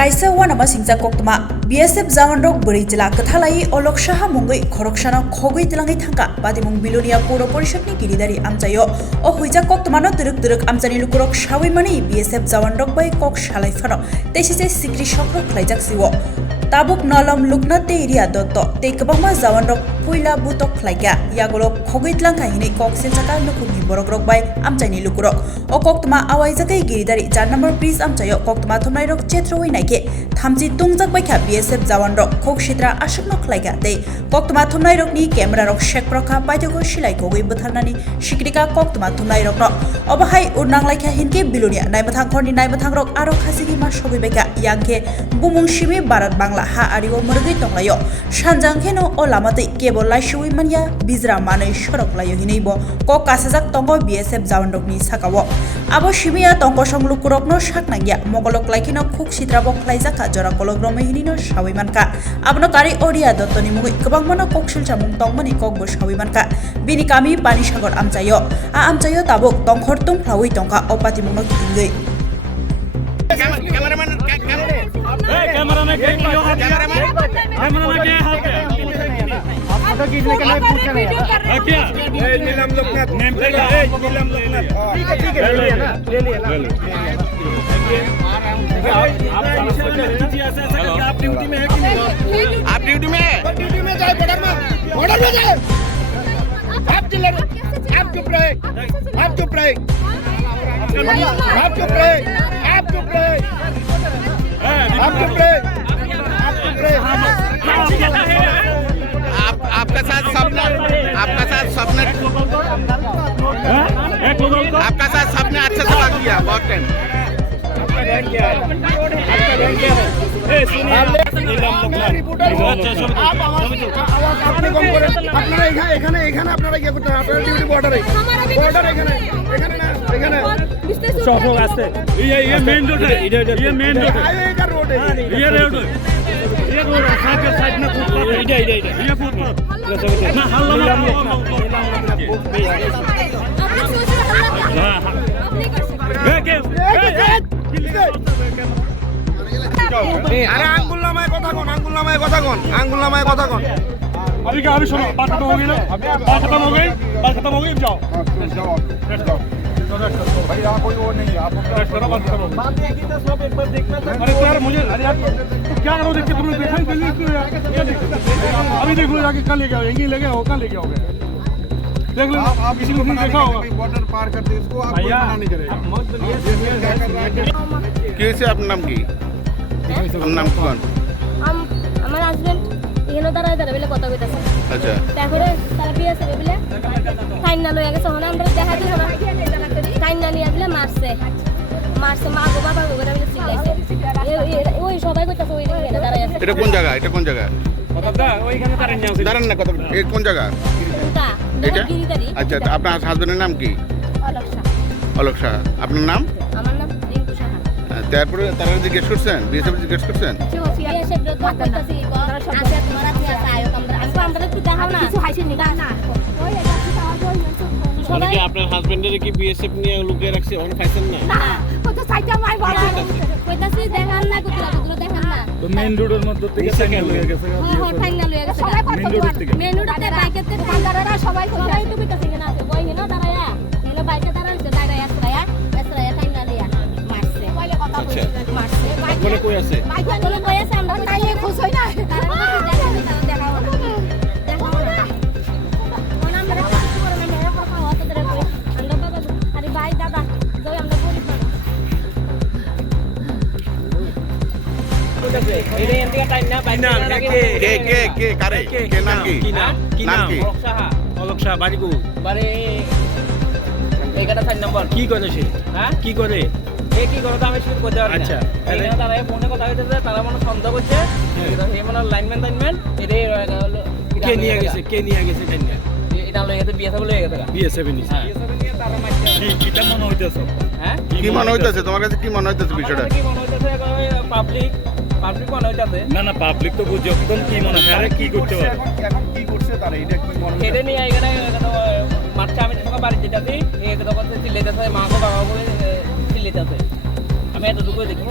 kaisa wanama singja koktuma BSF jawan rok bari jila kathalai olok shaha mungoi khoroksana khogoi tilangai thangka badimung bilonia poro porishad ni giridari amchayo o huija koktuma no turuk amchani lukurok shawai mani BSF jawan rok bai kok shalai phano teisise sikri shokrok khlaijak siwo tabuk nalam lukna te area dotto te kabangma jawan rok puila butok khlaiga yagolo khogoi tlangka hini kok silchaka lukuni borok rok bai amchani lukurok o koktuma awai jakai giridari 4 number bridge amchayo koktuma thumnai rok chetroi naike thamji tungjak baikha BSF jawan rok khok sitra ashukno khlaiga te koktuma thumnai rok ni camera rok shek rokha paitego silai kogoi butharnani sikrika koktuma thumnai rok no obahai urnang laikha hinke bilonia naimathang khorni naimathang rok aro khasigi ma sogoi baikha yangke bumung shimi barat bangla ha ariwo murgui tonglayo sanjang kheno o lamate kebol laishui mania bizra manai sorok layo hineibo ko kasajak tongo BSF jawan rok ni sakawo abo shimiya tongko songluk rok no saknangya mogolok laikino khuk sitrabo khlaijaka jora kologrome hinino sawimanka abno kari oria dottoni mugui kobangmano koksil chamung tongmani kokbo sawimanka bini kami pani sagar amchayo a amchayo tabuk tongkhor tung phlawi tongka opati mungno kitingei cameraman cameraman के हाथ पे आप photo खींचने के लिए पूछ रहे हैं क्या नीलम लोकनाथ नेम प्लेट है नीलम लोकनाथ ठीक है ले लिया आप कीजिए ऐसे करके आप ड्यूटी में है कि नहीं आप ड्यूटी में जाए बॉर्डर में जाए आप चिल्ला आप चुप रहे आप चुप रहे आप चुप रहे आप चुप रहे आप चुप रहे आपका साथ सपना आपका साथ सपना आपका साथ सपना अच्छा से बात किया बहुत टाइम ये मेन रोड है ये मेन रोड है ये रोड साइड साइड में ये फुटपाथ ना हल्ला अरे आंगुल नामाय কথা কোন अभी क्या अभी सुनो बात खत्म हो गई ना बात खत्म हो गई जाओ भाई यहाँ कोई वो नहीं है आप बात करो बात एक ही था सब एक बार देखना था अरे यार मुझे अरे यार तो क्या करो देख के तुमने देखा ही नहीं क्यों यार अभी देख लो जाके कल लेके आओ यहीं लेके आओ कल लेके आओगे देख लो आप किसी को देखा होगा बॉर्डर पार करते इसको आप कोई मना नहीं करेगा कैसे अपना नाम की নাম কোন আমার হাজবেন্ড এখানে দাঁড়ায় বলে কথা কইতাছে আচ্ছা তারপরে তারা বিয়ে আছে বলে ফাইনাল হয়ে গেছে হনা আমরা দেখা দিই না ফাইনাল নিয়ে বলে মারছে মা গো বাবা গো বলে চিল্লাইছে ওই সবাই কইতাছে ওই এখানে দাঁড়ায় আছে এটা কোন জায়গা কথা ওইখানে দাঁড়ান না কথা এই কোন জায়গা এটা আচ্ছা আপনার হাজবেন্ডের নাম কি অলোক শাহ আপনার নাম আমার নাম রিঙ্কু সাহা তারপরে তারা জিজ্ঞেস করছেন বিএসএফ জিজ্ঞেস করছেন আপনার হাজবেন্ডের কি বিএসএফ নিয়ে লুকিয়ে রাখছে ওখানে খাইছেন না তো মেইন রোডের মধ্যে থেকে ফাইনাল হয়ে গেছে মেইন রোডে বাইকেতে ঠান্ডারা সবাই তো বিকাছে না আছে বই না দাঁড়ায়া এগুলো বাইকে দাঁড়াইছে দাঁড়ায়া এসরায়া ফাইনালিয়া মারছে আচ্ছা মারছে বলে কই আছে বলে কই আছে আমরা তাই খুশ হই না অলোক শাহ বাড়িকু বাড়ি এখানে 4 নম্বর কি করে সে হ্যাঁ কি করে এ কি করে আমি শুরু করতে পারি আচ্ছা এখানে তারা ফোনে কথা হইতেছে তারা মনে সন্দেহ করছে এই মনে লাইনম্যান এটাই কে নিয়ে গেছে কেন এটা লয়ে গেছে বিএসএফ নিয়ে তারা মাইছে কিটা মনে হইতেছে হ্যাঁ কি মনে হইতেছে তোমার কাছে কি মনে হইতেছে বিষয়টা কি মনে হইতেছে পাবলিক মনে হইতেছে না পাবলিক তো বুঝে একদম কি মনে হয় কি করতে পারে এখন কি করছে তারা এটা কি মনে হয় এটা নিয়ে এখানে মারছে আমি তোমাকে বাড়ি যেটাতে এই কথা চিল্লাইতেছে মা গো বাবা বলে চিল্লাইতেছে আমি এতটুকুই দেখি